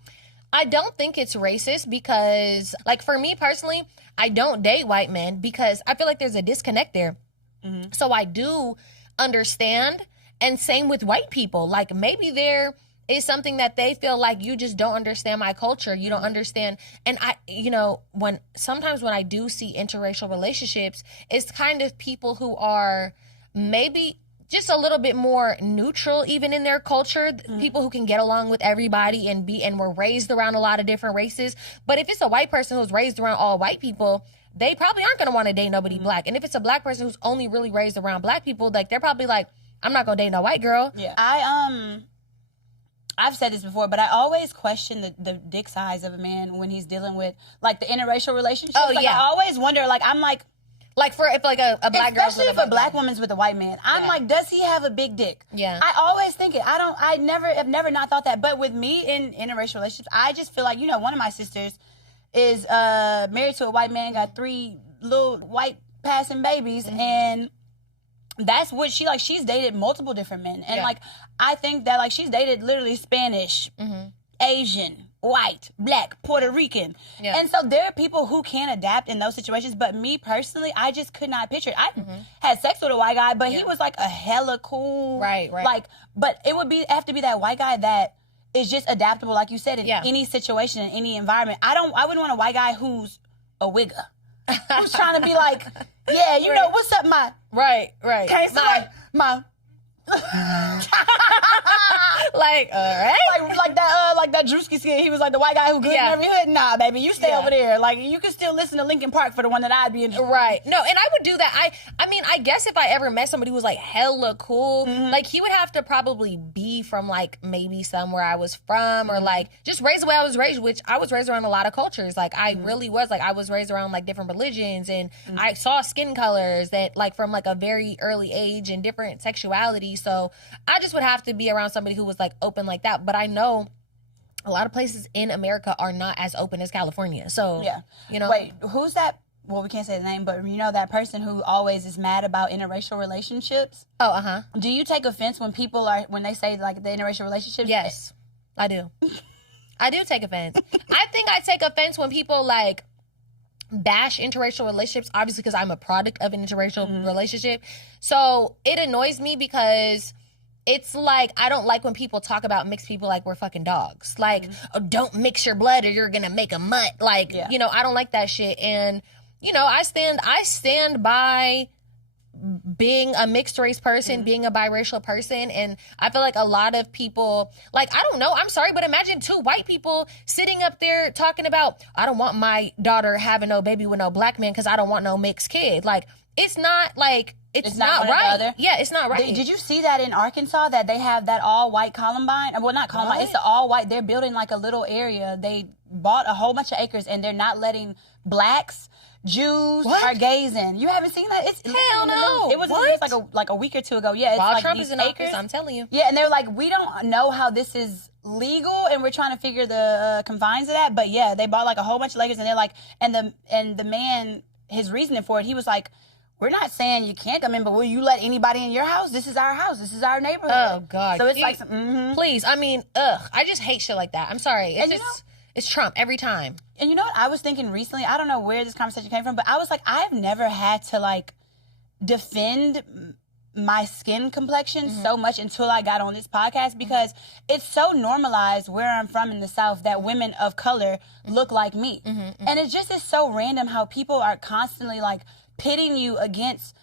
I don't think it's racist, because, like, for me personally, I don't date white men because I feel like there's a disconnect there. So I do understand, and same with white people. Like, maybe there is something that they feel like you just don't understand my culture. You don't understand. And I, you know, sometimes when I do see interracial relationships, it's kind of people who are maybe just a little bit more neutral even in their culture, people who can get along with everybody and were raised around a lot of different races. But if it's a white person who's raised around all white people, they probably aren't going to want to date nobody black. And if it's a black person who's only really raised around black people, like, they're probably like, I'm not going to date no white girl. Yeah. I've said this before, but I always question the dick size of a man when he's dealing with, like, the interracial relationships. Oh, like, yeah. I always wonder, like, I'm like Like if like a black girl, especially if a black woman's with a white man, I'm like, does he have a big dick? Yeah. I always think it. I've never not thought that. But with me in interracial relationships, I just feel like, one of my sisters is married to a white man, got 3 little white passing babies, and that's what she's dated multiple different men, and like I think that like she's dated literally Spanish, Asian, white, black, Puerto Rican. Yeah. And so there are people who can adapt in those situations, but me personally, I just could not picture it. I had sex with a white guy, but he was like a hella cool. Right. Like, but it would have to be that white guy that is just adaptable, like you said, in any situation, in any environment. I wouldn't want a white guy who's a wigger. Who's trying to be like, yeah, you know, what's up, my... Right. Can't say my... Like, all right. Like that Drewski skit. He was like the white guy who good in every hood. Nah, baby, you stay over there. Like, you can still listen to Linkin Park for the one that I'd be interested in. Right. No, and I would do that. I mean, I guess if I ever met somebody who was like hella cool, like he would have to probably be from like maybe somewhere I was from, or like just raised the way I was raised, which I was raised around a lot of cultures. Like I really was. Like I was raised around like different religions, and I saw skin colors that like from like a very early age and different sexuality. So I just would have to be around somebody who was like open like that. But I know a lot of places in America are not as open as California. So, you know. Wait, who's that? Well, we can't say the name, but you know that person who always is mad about interracial relationships? Oh, Do you take offense when when they say like the interracial relationships? Yes, I do. I do take offense. I think I take offense when people like bash interracial relationships, obviously because I'm a product of an interracial relationship. So it annoys me because it's like, I don't like when people talk about mixed people like we're fucking dogs. Like, oh, don't mix your blood or you're gonna make a mutt. Like, you know, I don't like that shit. And, you know, I stand by being a mixed race person, being a biracial person. And I feel like a lot of people, like, I don't know, I'm sorry, but imagine 2 white people sitting up there talking about, I don't want my daughter having no baby with no black man because I don't want no mixed kid. Like, it's not like, it's not right. Yeah, it's not right. Did you see that in Arkansas that they have that all white Columbine? Well, not Columbine. It's the all white. They're building like a little area. They bought a whole bunch of acres and they're not letting blacks, Jews, or gays in. You haven't seen that? It's hell no. It was in the news like a week or 2 ago. Yeah, it's while like Trump these is in acres. office, I'm telling you. Yeah, and they're like, we don't know how this is legal, and we're trying to figure the confines of that. But yeah, they bought like a whole bunch of acres, and they're like, and the man, his reasoning for it, he was like, we're not saying you can't come in, but will you let anybody in your house? This is our house. This is our neighborhood. Oh, God. So it's like, please. I mean, I just hate shit like that. I'm sorry. It's Trump every time. And you know what I was thinking recently? I don't know where this conversation came from, but I was like, I've never had to like defend my skin complexion so much until I got on this podcast, because it's so normalized where I'm from in the South that women of color look like me. And it just is so random how people are constantly like pitting you against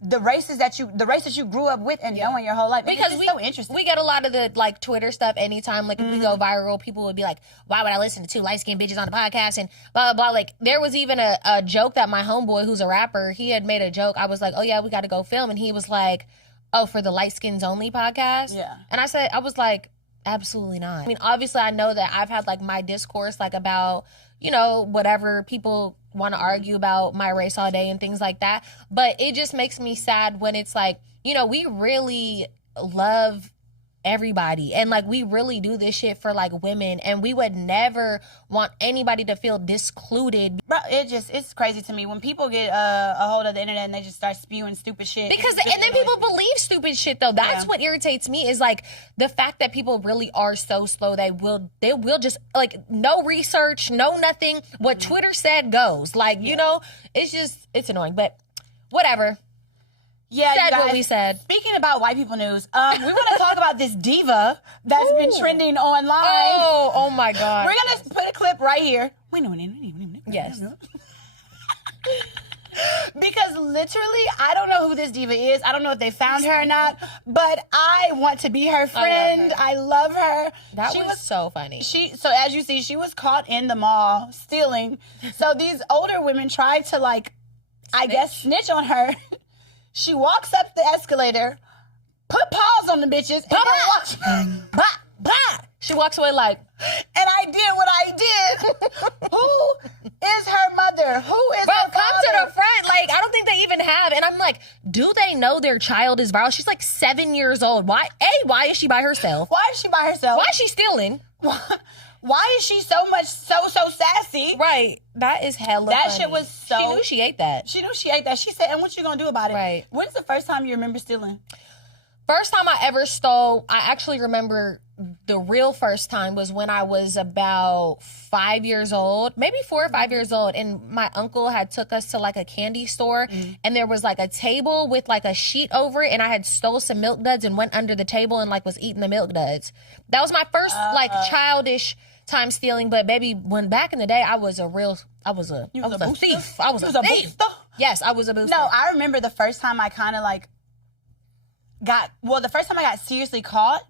the races that you grew up with and knowing your whole life. Because it's so interesting. We get a lot of the like Twitter stuff anytime. Like if we go viral, people would be like, why would I listen to 2 light-skinned bitches on the podcast and blah, blah, blah. Like there was even a joke that my homeboy, who's a rapper, he had made a joke. I was like, oh yeah, we got to go film. And he was like, oh, for the Light Skins Only podcast? Yeah. And I was like, absolutely not. I mean, obviously I know that I've had like my discourse like about, you know, whatever people want to argue about my race all day and things like that. But it just makes me sad when it's like, you know, we really love everybody and like we really do this shit for like women, and we would never want anybody to feel discluded. Bro, it's crazy to me when people get a hold of the internet and they just start spewing stupid shit. Because and then people believe stupid shit though. That's what irritates me, is like the fact that people really are so slow. They will just like no research, no nothing. What Twitter said goes. Like, you know, it's annoying, but whatever. Yeah, said you guys, what we said. Speaking about white people news, we want to talk about this diva that's been trending online. Oh my God. We're going to put a clip right here. Yes. Because literally, I don't know who this diva is. I don't know if they found her or not, but I want to be her friend. I love her. That was so funny. So as you see, she was caught in the mall stealing. So these older women tried to like, I guess, snitch on her. She walks up the escalator, put paws on the bitches, she walks away like, and I did what I did. Who is her mother? Who is her come father? to the front. I'm like, do they know their child is viral? She's like 7 years old. Why is she by herself? Why is she by herself? Why is she stealing? Why is she so sassy? Right. That is hella That funny. shit was so... She knew she ate that. She knew she ate that. She said, and what you gonna do about it? Right. When's the first time you remember stealing? First time I ever stole, I actually remember the real first time was when I was about 5 years old, maybe 4 or 5 years old. And my uncle had took us to like a candy store and there was like a table with like a sheet over it. And I had stole some Milk Duds and went under the table and like was eating the Milk Duds. That was my first like childish time stealing. But baby, when back in the day, I was a thief. I was a thief. Yes, I was a booster. No, I remember the first time I kind of like the first time I got seriously caught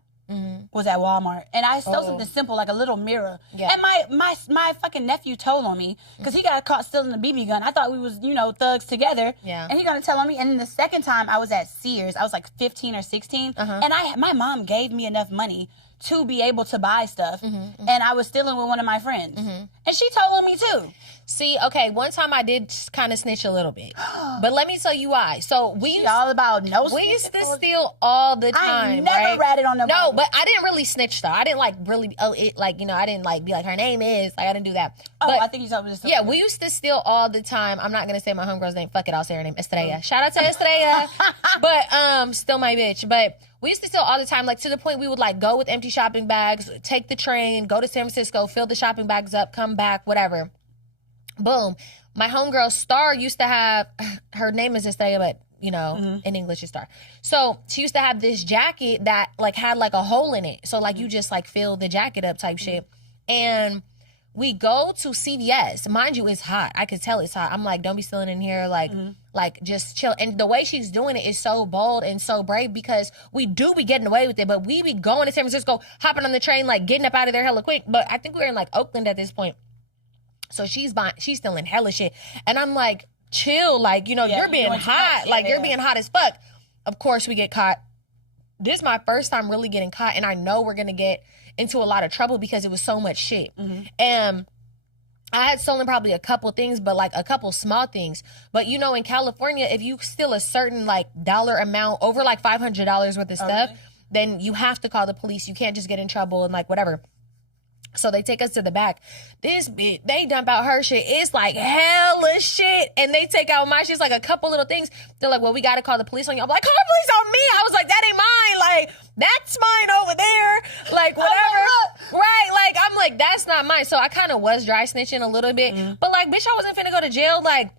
was at Walmart, and I stole something simple like a little mirror. Yeah. And my fucking nephew told on me because he got caught stealing a BB gun. I thought we was thugs together. Yeah. And he gonna tell on me. And then the second time I was at Sears, I was like 15 or 16, and my mom gave me enough money to be able to buy stuff, and I was stealing with one of my friends, and she told on me too. See, okay, one time I did kind of snitch a little bit, but let me tell you why. So we used to steal all the time. I never ratted on nobody. No, but I didn't really snitch though. I didn't like really, I didn't like be like her name is. Like I didn't do that. But, I think you told me this. Yeah, we used to steal all the time. I'm not gonna say my homegirl's name. Fuck it, I'll say her name, Estrella. Shout out to Estrella. But still my bitch. But we used to steal all the time, like to the point we would like go with empty shopping bags, take the train, go to San Francisco, fill the shopping bags up, come back, whatever. Boom. My homegirl Star used to have, her name is Estrella, but in English it's Star. So she used to have this jacket that like had like a hole in it. So like you just like fill the jacket up type shit. And we go to CVS. Mind you, it's hot. I could tell it's hot. I'm like, don't be stealing in here. Like just chill. And the way she's doing it is so bold and so brave because we do be getting away with it, but we be going to San Francisco, hopping on the train, like getting up out of there hella quick. But I think we were in like Oakland at this point. So she's stealing hella shit. And I'm like, chill. Like, you're being hot. You're being hot as fuck. Of course we get caught. This is my first time really getting caught. And I know we're going to get into a lot of trouble because it was so much shit. And I had stolen probably a couple things, but like a couple small things. But in California, if you steal a certain like dollar amount over like $500 worth of stuff, then you have to call the police. You can't just get in trouble and like whatever. So they take us to the back. This bitch, they dump out her shit. It's like hella shit. And they take out my shit. It's like a couple little things. They're like, well, we got to call the police on you. I'm like, call the police on me. I was like, that ain't mine. Like, that's mine over there. Like, whatever. Right. Like, I'm like, that's not mine. So I kind of was dry snitching a little bit. But like, bitch, I wasn't finna go to jail. Like,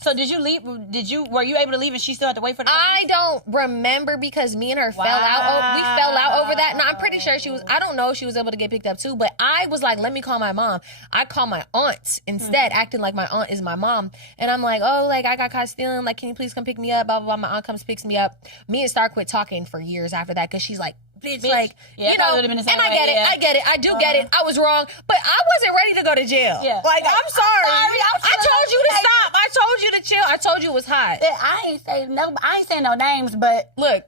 so did you leave? Were you able to leave and she still had to wait for the police? I don't remember because me and her fell out. We fell out over that. And I'm pretty sure I don't know if she was able to get picked up too, but I was like, let me call my mom. I call my aunt instead, acting like my aunt is my mom. And I'm like, oh, like I got caught stealing. Like, can you please come pick me up? Blah, blah, blah. My aunt comes, picks me up. Me and Star quit talking for years after that because she's like, bitch, like, and I get it. I do get it. I was wrong, but I wasn't ready to go to jail. Yeah. Like, I'm sorry. I told you to stop. I told you to chill. I told you it was hot. I ain't saying no names, but look.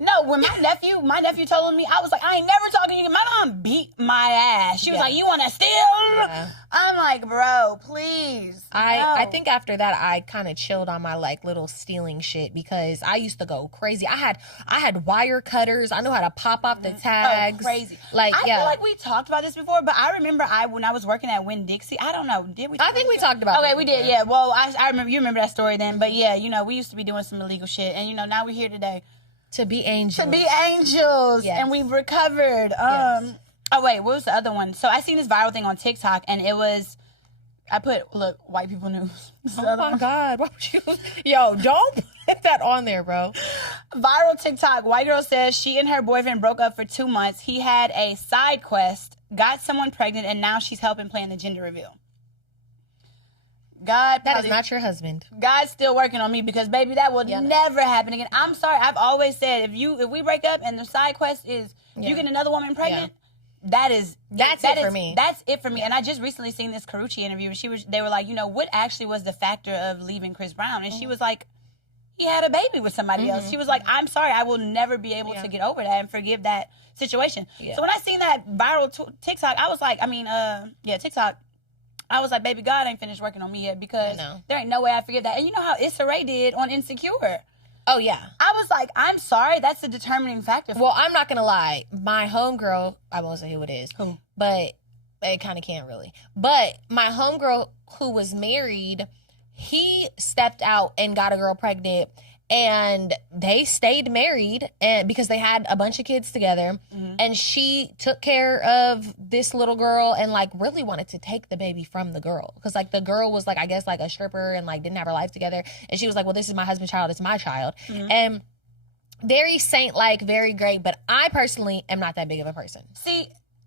No, when my nephew told me, I was like, I ain't never talking to you. My mom beat my ass. She was like, you want to steal? Yeah. I'm like, bro, please. I think after that, I kind of chilled on my like little stealing shit because I used to go crazy. I had wire cutters. I knew how to pop off the tags. Oh, crazy. Like, I feel like we talked about this before, but I remember when I was working at Winn-Dixie, I don't know, did we? I think we talked about it. Okay, we did, yeah. Well, I remember, you remember that story then, but yeah, we used to be doing some illegal shit, and now we're here today. To be angels. Yes. And we've recovered. Yes. Oh, wait, what was the other one? So I seen this viral thing on TikTok, and it was, look, white people news. Oh, my God. Why would you? Yo, don't put that on there, bro. Viral TikTok. White girl says she and her boyfriend broke up for 2 months. He had a side quest, got someone pregnant, and now she's helping plan the gender reveal. That is not your husband. God's still working on me because, baby, that will never happen again. I'm sorry. I've always said if we break up and the side quest is you get another woman pregnant, that's it for me. That's it for me. And I just recently seen this Carucci interview, and they were like, what actually was the factor of leaving Chris Brown? And she was like, he had a baby with somebody else. She was like, I'm sorry, I will never be able to get over that and forgive that situation. Yeah. So when I seen that viral TikTok, I was like, TikTok. I was like, baby, God ain't finished working on me yet because there ain't no way I forgive that. And you know how Issa Rae did on Insecure. Oh, yeah. I was like, I'm sorry. That's a determining factor. Well, I'm not going to lie. My homegirl, I won't say who it is, Who? But it kind of can't really. But my homegirl who was married, he stepped out and got a girl pregnant. And they stayed married and because they had a bunch of kids together. And she took care of this little girl and like really wanted to take the baby from the girl. Because like the girl was like, I guess like a stripper and like didn't have her life together. And she was like, well, this is my husband's child. It's my child. And very saint-like, very great. But I personally am not that big of a person. See,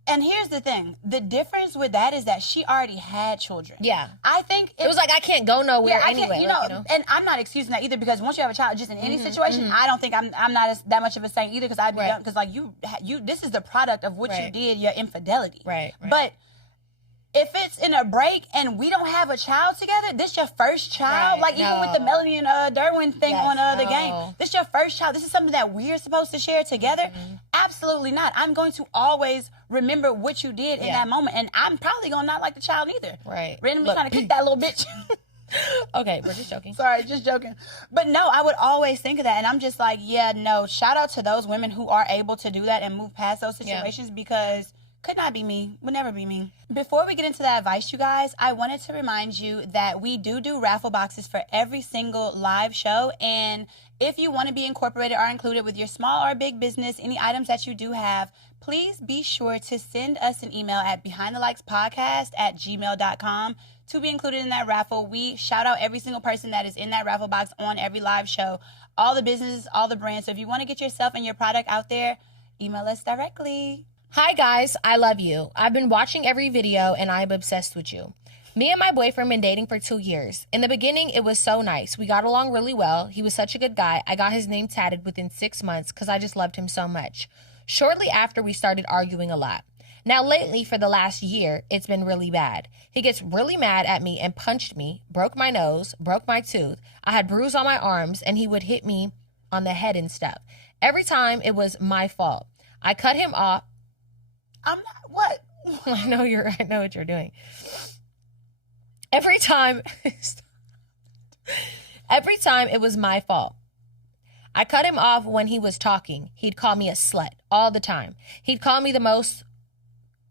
and here's the thing. The difference with that is that she already had children. Yeah. I think it was like, I can't go nowhere anyway. You know, and I'm not excusing that either because once you have a child, just in any situation, I don't think I'm not that much of a saint either because I'd be done. Because like you, this is the product of what you did, your infidelity. Right. But if it's in a break and we don't have a child together, this your first child. Like even with the Melanie and Derwin thing on the game, this your first child. This is something that we're supposed to share together. Absolutely not. I'm going to always remember what you did in that moment, and I'm probably gonna not like the child either. Right. Randomly trying to kick that little bitch. Okay, we're just joking. Sorry, just joking. But no, I would always think of that, and I'm just like, yeah, no. Shout out to those women who are able to do that and move past those situations because. Could not be me. Would never be me. Before we get into that advice, you guys, I wanted to remind you that we do raffle boxes for every single live show. And if you want to be incorporated or included with your small or big business, any items that you do have, please be sure to send us an email at behindthelikes.podcast@gmail.com to be included in that raffle. We shout out every single person that is in that raffle box on every live show. All the businesses, all the brands. So if you want to get yourself and your product out there, email us directly. Hi guys, I love you. I've been watching every video and I'm obsessed with you. Me and my boyfriend been dating for 2 years. In the beginning, it was so nice. We got along really well. He was such a good guy. I got his name tatted within 6 months because I just loved him so much. Shortly after, we started arguing a lot. Now lately, for the last year, it's been really bad. He gets really mad at me and punched me, broke my nose, broke my tooth. I had bruise on my arms and he would hit me on the head and stuff. Every time it was my fault. I cut him off. I'm not, what? I know what you're doing. Every time it was my fault. I cut him off when he was talking. He'd call me a slut all the time. He'd call me the most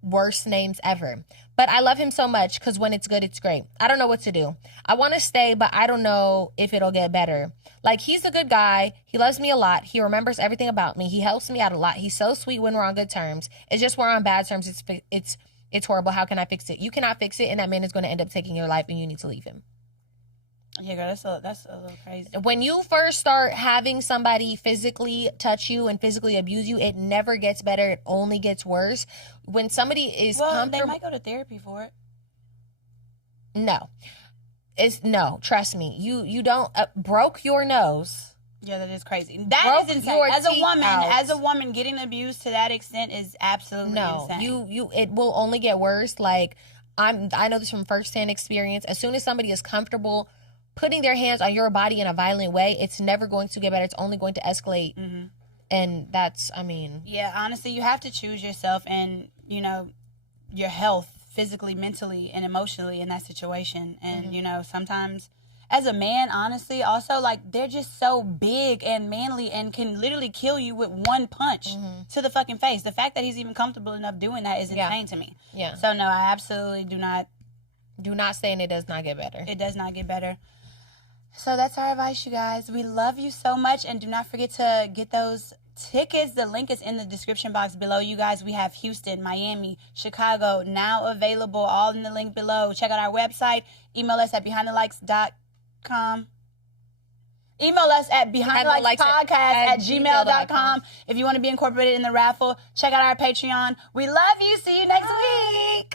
worst names ever. But I love him so much because when it's good, it's great. I don't know what to do. I want to stay, but I don't know if it'll get better. Like, he's a good guy. He loves me a lot. He remembers everything about me. He helps me out a lot. He's so sweet when we're on good terms. It's just we're on bad terms. It's horrible. How can I fix it? You cannot fix it, and that man is going to end up taking your life, and you need to leave him. Yeah, girl, that's a little crazy. When you first start having somebody physically touch you and physically abuse you, it never gets better. It only gets worse. When somebody is they might go to therapy for it. No. Trust me. You don't broke your nose. Yeah, that is crazy. That is insane. As a woman, getting abused to that extent is absolutely insane. It will only get worse. Like, I know this from firsthand experience. As soon as somebody is comfortable putting their hands on your body in a violent way, it's never going to get better. It's only going to escalate. And that's, yeah, honestly, you have to choose yourself and, your health physically, mentally, and emotionally in that situation. And, sometimes as a man, honestly, also, like, they're just so big and manly and can literally kill you with one punch to the fucking face. The fact that he's even comfortable enough doing that is insane to me. Yeah. So, no, I absolutely do not say, and it does not get better. It does not get better. So that's our advice, you guys. We love you so much, and do not forget to get those tickets. The link is in the description box below, you guys. We have Houston, Miami, Chicago now available, all in the link below. Check out our website. Email us at behindthelikes.com. Email us at behindthelikes@gmail.com. If you want to be incorporated in the raffle, check out our Patreon. We love you. See you next week.